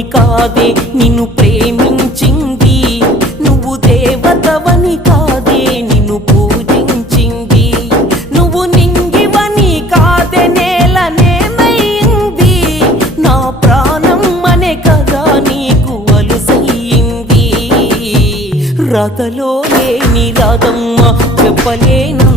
దేవుడవని కాదే నిన్ను ప్రేమించింది, నువ్వు దేవతవని కాదే నిన్ను పూజించింది, నువ్వు నింగివని కాదే నేలనేమైంది, నా ప్రాణం అనే కదా నీకు అలుసయ్యింది. రాతలో లేని రాదమ్మ చెప్పలేను